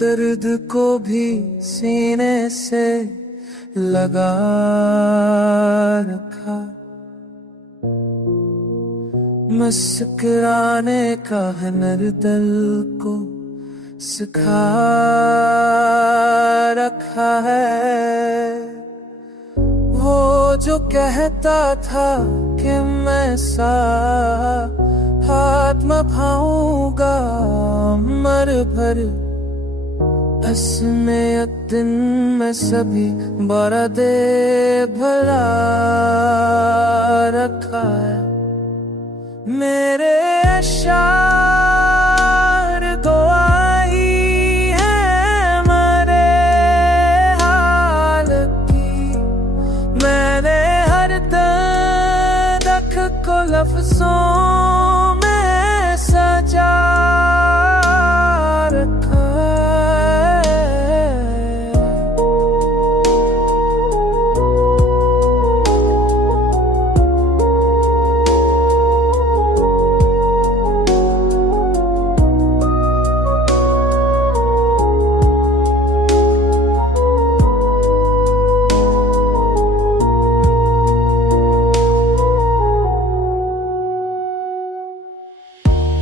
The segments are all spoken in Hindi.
दर्द को भी सीने से लगा रखा, मुस्कुराने का हुनर दिल को सिखा रखा है। वो जो कहता था कि मैं सा हाथ में भाऊंगा मर भर, असमियत दिन में सभी बारा दे भला रखा है। मेरे अशार गवाही है मेरे हाल की, मैंने हर दर्द को लफ्जों में सजा रखा है।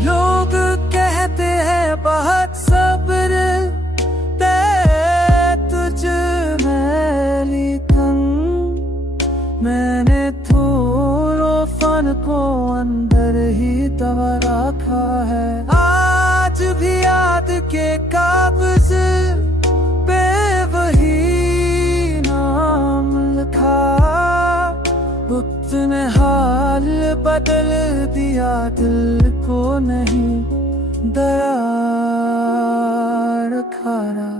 लोग कहते हैं बहुत सब्र तुझ में, लेकिन मैंने थोड़ो फन को अंदर ही दबा रखा है। आज भी याद के कागज पे वही नाम लिखा, उतने हाल बदल दिया दिल को नहीं दरार खाना।